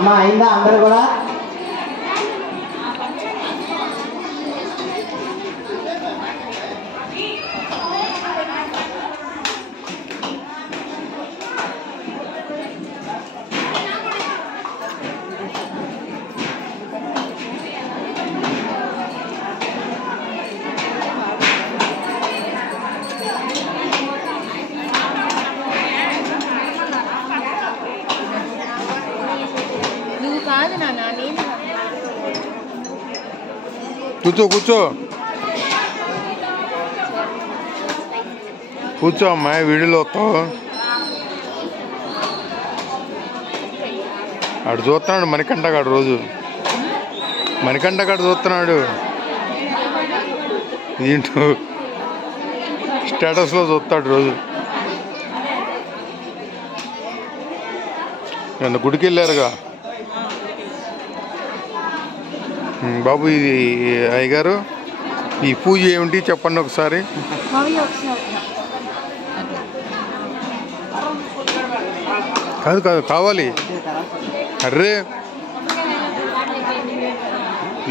అమ్మా అయిందా అందరు కూడా? కూర్చో కూర్చో కూర్చో అమ్మాయి, వీడియోలో వస్తావు. ఆడు చూస్తున్నాడు మణికంఠగాడు, రోజు మణికంఠగాడు చూస్తున్నాడు. ఏంటో స్టేటస్లో చూస్తాడు రోజు. నిన్న గుడికి వెళ్ళారుగా బాబు. ఇది అయ్యగారు, ఈ పూజ ఏమిటి చెప్పండి ఒకసారి. కాదు కాదు కావాలి. అర్రే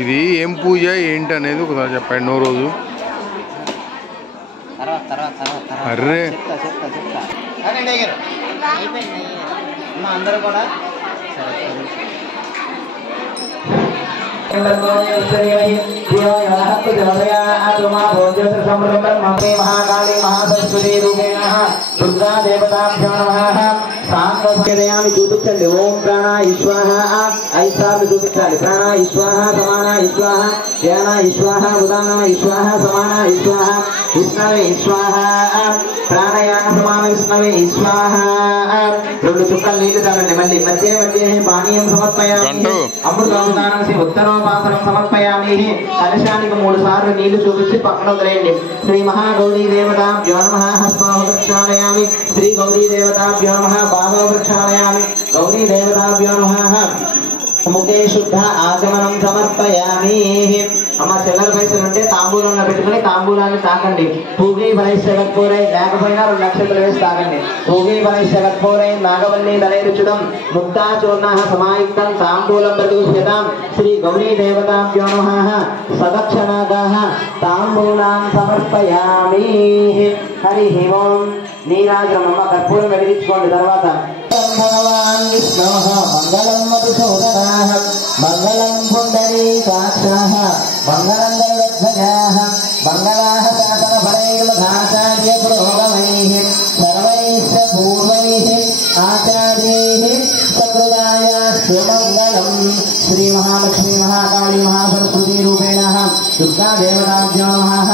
ఇది ఏం పూజ ఏంటి అనేది ఒకసారి చెప్పండి. నో రోజు అర్రే అందరూ కూడా महाकाली महासरस्वती रूपेण दुर्गा देवताभ्यो नमः. सांगदयामि చూపించండి. ఓం ప్రాణాయ స్వాహ ఐసామి చూపించాలి. ప్రాణాయ స్వాహ సమానాయ స్వాహ ధ్యానాయ స్వాహ ఉదానాయ స్వాహ సమానాయ స్వాహ విష్ణవే స్వాహ ప్రాణాయామ సమాన విష్ణవే స్వాహ. రెండు చుక్కలు నీళ్లు తాగండి. మళ్ళీ మధ్య మధ్య పానీయం సమర్పయామి. అమృతోదానం ఉత్తరోపాసనం సమర్పయామి. కలశానికి 3 సార్లు నీళ్లు చూపించి పక్కన వదిలేయండి. శ్రీ మహాగౌరీ దేవతాభ్యో నమః హస్తో ప్రక్షాళయామి. శ్రీ గౌరీ దేవతాభ్యో నమః పాదో ప్రక్షాళయామి. గౌరీ దేవతాభ్యో నమః ముఖే శుద్ధ ఆచమనం సమర్పయామి. అమ్మ చిల్లర పైసలు ఉంటే తాంబూలంలో పెట్టుకుని తాంబూలాన్ని తాకండి. పూగి బలైశ్వరై లేకపోయినా 2 లక్షలు వేసి తాకండి. పూగి బలైశ్వరై నాగవల్లి దళైరుచితం ముక్తా చూర్ణ సమాయుక్తం తాంబూలం ప్రతిష్ఠితాం. శ్రీ గౌరీ దేవతాభ్యో నమః సదక్షణాగాః తాంబూలాన్ సమర్పయామి. హరి ఓం. నీరాజనమ్మ కర్పూరం వెలిగించుకోండి. తర్వాత భగవాన్ విష్ణోః మంగళం మధుసూదనాః మంగళం పుండరీకాక్షాః మంగళం గరుడధ్వజాః మంగళాః శాసన ఫలైర్మధాచార్య పురోగమైః సర్వైశ్చ పూర్వైః ఆచార్యైః సకృదాయాస్తు మంగళం. శ్రీ మహాలక్ష్మీ మహాకాళీ మహాసరస్వతీ రూపేణ దుర్గా దేవతాభ్యో నమః.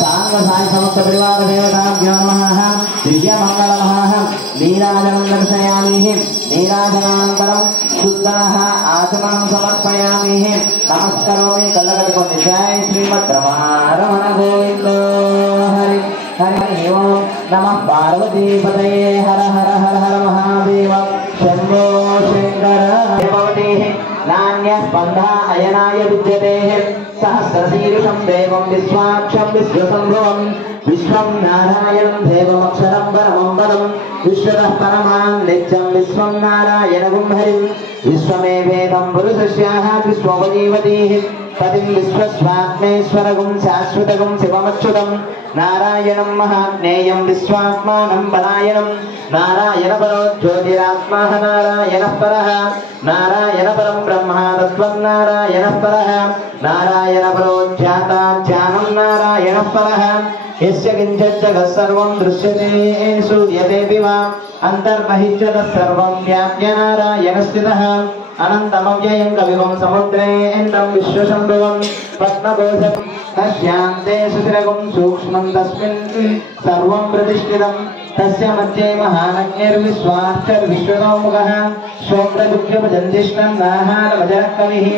సాంగ సాయి సమస్త పరివార దేవతాభ్యో నమః. దివ్యమంగళమః నీరాజనం దర్శయామి. నీరాజనానంతరం శుద్ధః ఆచమనం సమర్పయామి. నమస్కరోమి. కళ్ళగట్టుకోండి. జై శ్రీమద్ రమణ గోవింద హరి హరి ఓం నమః పార్వతీపతయే హర హర హర హర మహాదేవ శంభో శంకర. నాణ్య స్పంద అయనాయ విద్యతే సహస్రశీర్షం దేవం విశ్వాక్షం విశ్వసంభవం విశ్వం నారాయణం దేవమక్షరం పరమం పదం విశ్వతః పరమాన్ నిత్యం విశ్వం నారాయణం హరిం విశ్వమే వేదం పురుషస్యాః విశ్వోపజీవతీః పతిం విశ్వస్వాత్మేశ్వరగం శాశ్వతగం శివమచ్యుతం నారాయణం మహాజ్ఞేయం విశ్వాత్మానం పరాయణం నారాయణ పరో జ్యోతిరాత్మః నారాయణః పరః నారాయణ పరం బ్రహ్మ తత్వం నారాయణః పరః నారాయణ పరో ధ్యాతా ధ్యానం నారాయణః పరః యస్య కించిత్ జగత్ సర్వం దృశ్యతే సూర్యతే వా అంతర్బహిశ్చ తత్సర్వం వ్యాప్య నారాయణ స్థితః అనంతమవ్యయం కవివం సముద్రేంద్రం విశ్వశంభువం పద్మకోశం తస్యాంతే సుతిరగం సూక్ష్మం తస్మిన్ సర్వం ప్రతిష్ఠితం తస్య మధ్యే మహానజ్ఞర్విశ్వాక్షర్విశ్వతోముఖః శ్రోత్రదుఃఖభజంతిష్ణన్నాహారమజరః కవిః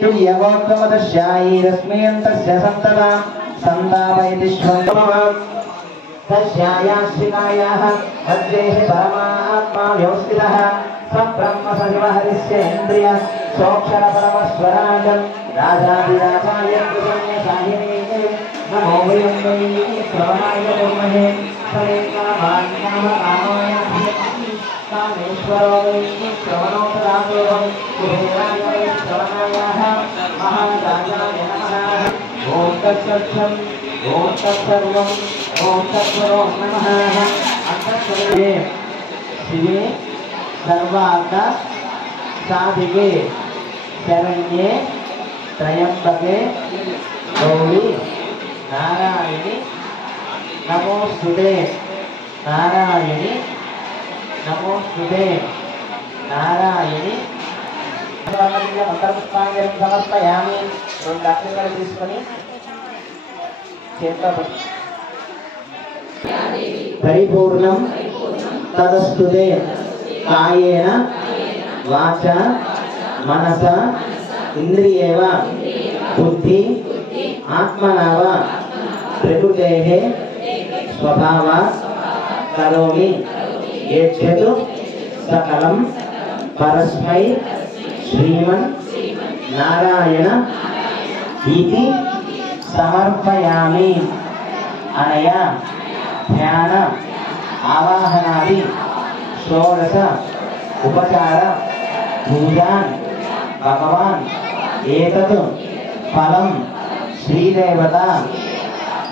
తుల్యగోత్రమతశ్యాయీరస్మియంతస్య సంతతాం సంతాపయతి శ్వంతమః తస్యాయాశ్రితాయాః మధ్యే పరమాత్మా వ్యవస్థితః సబ్రహ్మ సజీవ హరిస్యేంద్రియ సోక్షర పరమస్వరాజం రాజాధిరాజాయ కృష్ణ సాహినే నమో వయం వై శ్రవణాయ కుర్మహే సరేకామాన్యామ రామాయ కామేశ్వరో వై శ్రవణోపరాతో महाराजाय नमः। ओम तत्सत्यम् ओम तत्सर्वम् ओम तत्सर्वं नमः। अंतस्वरे शिवे सर्वार्थ साधिके शरण्ये त्रयंबके गौरी नारायणी नमोस्तुते नारायणी नमोस्तुते नारायणी मंत्रपुष्पांजलि समर्पयामि। రెండు అక్షరాలు తీసుకొని చేతిలో పరిపూర్ణం తదస్తుతే కాయేన వాచ మనస ఇంద్రియేవ బుద్ధి ఆత్మనావ ప్రకృతేః స్వభావ కరోమి యచ్చతు సకలం పరస్మై శ్రీమన్ నారాయణ ఇతి సమర్పయామి అనయా ధ్యాన ఆవాహనాది షోడశ ఉపచార పూజాన్ భగవాన్ ఏతత్ ఫలం శ్రీదేవత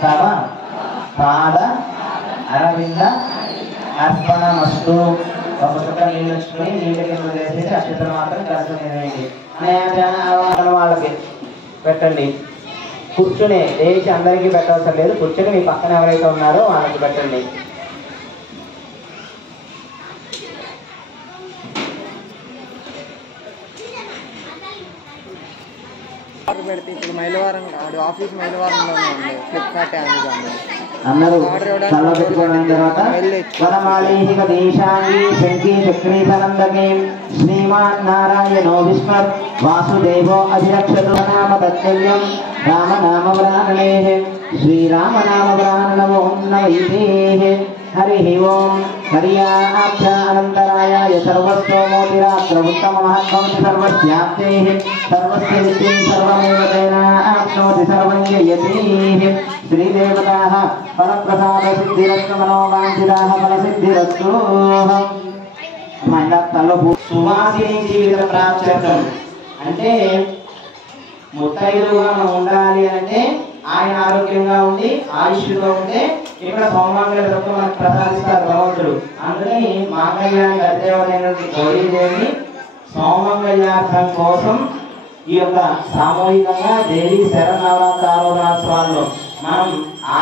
తవ పాద అరవింద అర్పణమస్తు. ఒక చుక్క నీళ్ళు వచ్చుకొని నీళ్ళ కింద వేసేసి అక్షతలు మాత్రం కలిసి వేయండి. వాళ్ళకి పెట్టండి. కూర్చునే లేచి అందరికీ పెట్టవలసిన లేదు. కూర్చొని మీ పక్కన ఎవరైతే ఉన్నారో వాళ్ళకి పెట్టండి. పెడితే ఇప్పుడు మైలవరం ఆఫీస్ మైలవరంలోనే ఉంది. ఫ్లిప్కార్ట్ అమెజాన్ అందరూ చల్ల పెట్టుకోవడం తర్వాత వనమాళీహిక దేశాంగి శంకి చక్రీధనందకే శ్రీమాన్ నారాయణో విష్ణర్ వాసుదేవో అధిరక్షతు నామ తత్సల్యం రామనామ వ్రాహణేః శ్రీరామనామ వ్రాహణమో నైతేః. హరి ఓం హరియాక్ష అనంతరాయాయ సర్వస్వమోతిరాత్ర ఉత్తమ మహత్వం సర్వస్యాప్తేః సర్వస్య నిత్యం సర్వమేవ తేనాప్నోతి సర్వం జయతేః. శ్రీదేవతాః ఫలప్రసాద సిద్ధిరస్తు మనోవాంఛితాః ఫలసిద్ధిరస్తు. సువాసిని జీవిత ప్రాప్త్యర్థం అంటే ముత్తైదుగా మనం ఉండాలి అంటే ఆయన ఆరోగ్యంగా ఉండి ఆయుష్గా ఉంటే ఇక్కడ సౌమంగళ రూపం మనకు ప్రసాదిస్తారు భగవంతుడు. అందుకని మాంగళ్యానికి అధిదేవతైనటువంటి గౌరీదేవిని సౌమంగళ్యార్థం కోసం ఈ యొక్క సామూహికంగా దేవి శరన్నవరాత్రి ఆరాధనోత్సవాల్లో మనం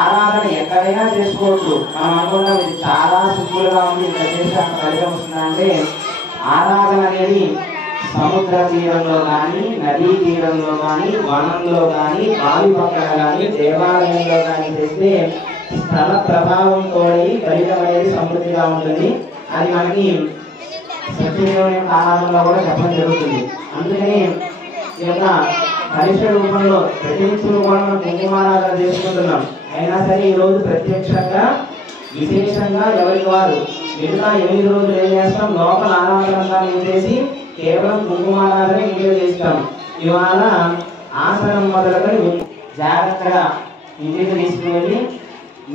ఆరాధన ఎక్కడైనా చేసుకోవచ్చు. మనం అనుకున్నాం ఇది చాలా సింపుల్ గా ఉంది, ఇక్కడ చేస్తే అంత ఫలితం వస్తుందంటే ఆరాధన అనేది సముద్ర తీరంలో కానీ నదీ తీరంలో కానీ వనంలో కానీ బావి పక్కన కానీ దేవాలయంలో కానీ చేస్తే స్థల ప్రభావంతో ఫలితం అనేది సమృద్ధిగా ఉంటుంది. అది మనకి సత్యదేవుని యొక్క ఆరాధనలో కూడా చెప్పడం జరుగుతుంది. అందుకని ఈ యొక్క కనిష్ట రూపంలో ప్రతినిత్యం కూడా మనం కుంకుమారాధన చేసుకుంటున్నాం. అయినా సరే ఈ రోజు ప్రత్యక్షంగా విశేషంగా ఎవరికి వారు మిగతా 8 రోజులు ఏం చేస్తాం, లోపల ఆరాధన చేసి కేవలం కుంకుమారాధన ఇంట్లో చేస్తాం. ఇవాళ ఆసనం మొదలుకొని జాగ్రత్తగా ఇంటికి తీసుకువెళ్ళి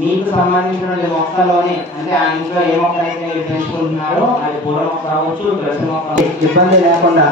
మీకు సంబంధించిన మొక్కలోనే అంటే ఆ ఇంట్లో ఏ మొక్క అయితే మీరు పెంచుకుంటున్నారో అది పూల మొక్క కావచ్చు, తులసి మొక్క, ఇబ్బంది లేకుండా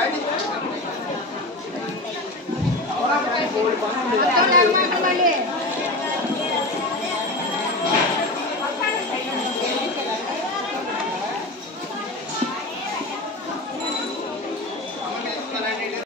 Ready?